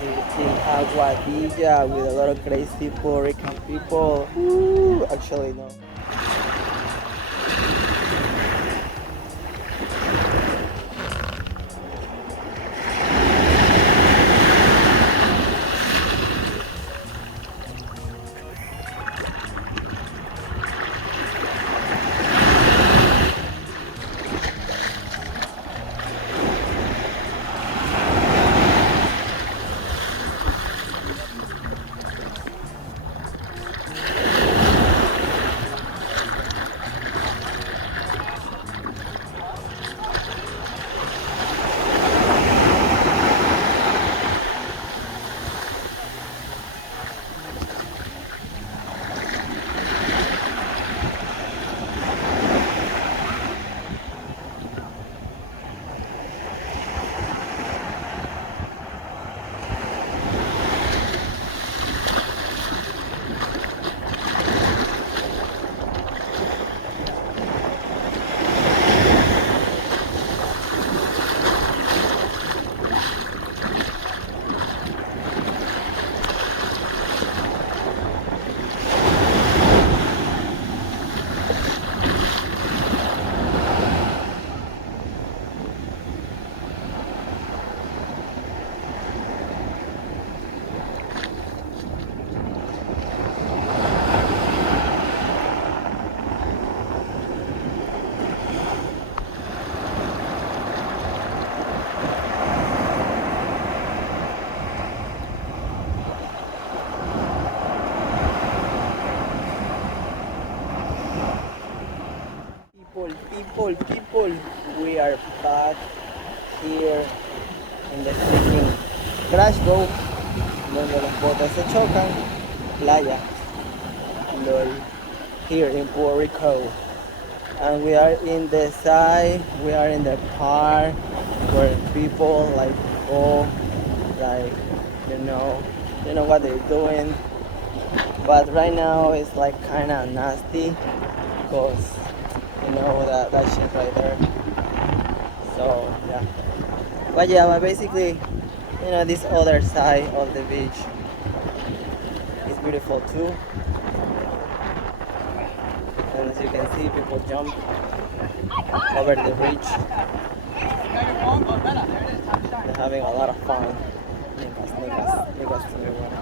It's in Aguadilla with a lot of crazy Puerto Rican people. Ooh, actually, no. People, we are back here in the freaking crash boat donde las botas se chocan, playa, lol, here in Puerto Rico. And we are in the side, we are in the park where people like go, like, you know what they're doing. But right now it's like kind of nasty because that shit right there. So yeah. But yeah, but basically, this other side of the beach is beautiful too. And as you can see, people jump over the bridge. They're having a lot of fun. Niggas everywhere.